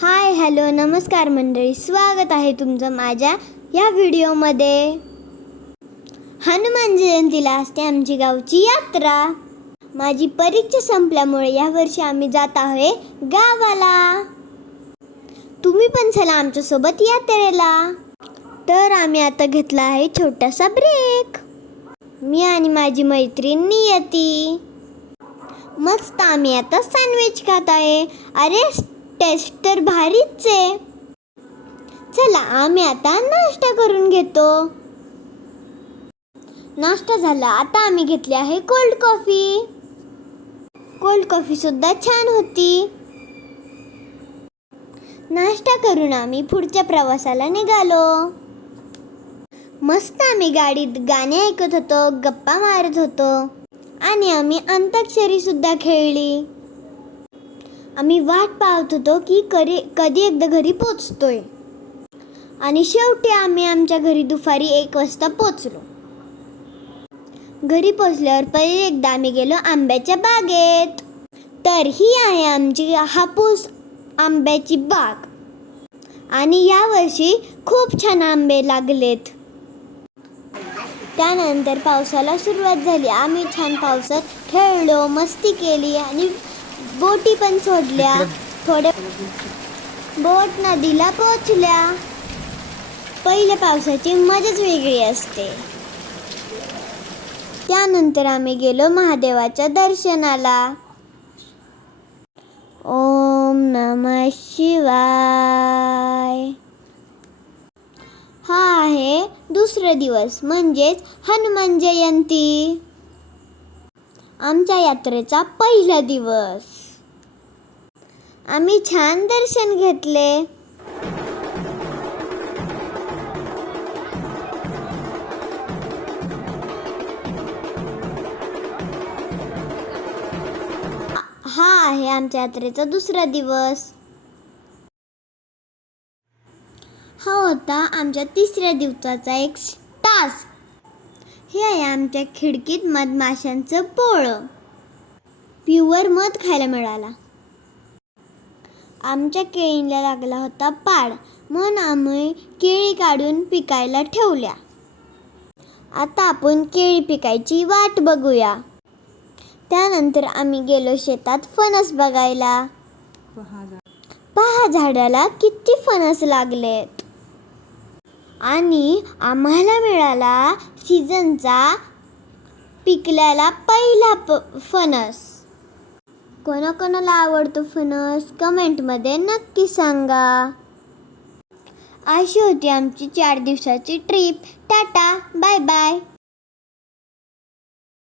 Hi hello नमस्कार मंडळी, स्वागत आहे तुमचं माझ्या या व्हिडिओमध्ये. हनुमान जयंतीला असते आमची गावची यात्रा. माझी परीक्षा संपल्यामुळे यावर्षी आम्ही जात आहोत गावाला. तुम्ही पण चला आमच्यासोबत यात्रेला. तर आम्ही आता घेतला आहे छोटासा ब्रेक. मी आणि माझी मैत्रीण नियती. मस्त आम्ही आता सँडविच खात आहे. अरे टेस्ट तर भारीच आहे. चला आम्ही आता नाश्ता करून घेतो. नाश्ता झाला, आता आम्ही घेतली आहे कोल्ड कॉफी. कोल्ड कॉफी सुद्धा छान होती. नाश्ता करून आम्ही पुढच्या प्रवासाला निघालो. मस्त आम्ही गाडीत गाणे ऐकत होतो, गप्पा मारत होतो आणि आम्ही अंताक्षरी सुद्धा खेळली. आम्ही वाट पाहत होतो की कधी एकदा घरी पोचतोय. आणि शेवटी आम्ही आमच्या घरी दुपारी 1 वाजता पोचलो. घरी पोचल्यावर पहिले एकदा आम्ही गेलो आंब्याच्या बागेत. तर ही आहे आमची हापूस आंब्याची बाग. आणि यावर्षी खूप छान आंबे लागलेत. त्यानंतर पावसाला सुरुवात झाली. आम्ही छान पावसात खेळलो, मस्ती केली आणि बोटी पण सोडल्या. थोड्या बोट नदीला पोचल्या. पहिल्या पावसाची मजाच वेगळी असते. त्यानंतर आम्ही गेलो महादेवाच्या दर्शनाला. ओम नमः शिवाय. हा आहे दुसरा दिवस म्हणजेच हनुमान जयंती. आमच्या यात्रेचा पहिला दिवस. आम्ही छान दर्शन घेतले. हा आहे आमच्या यात्रेचा दुसरा दिवस. हा होता आमच्या तिसऱ्या दिवसाचा एक टास्क. हे आहे आमच्या खिडकीत मधमाशांचं पोळं. प्युअर मध खायला मिळाला. आमच्या केळीला लागला होता पाड, म्हणून आम्ही केळी काढून पिकायला ठेवल्या. आता आपण केळी पिकायची वाट बघूया. त्यानंतर आम्ही गेलो शेतात फणस बघायला. पहा झाडाला किती फणस लागलेत. आणि आम्हाला मिळाला सीझनचा पिकलेला पहिला फणस. कोणाकोणाला आवडतो फणस कमेंटमध्ये नक्की सांगा. अशी होती आमची 4 दिवसाची ट्रिप. Tata bye bye.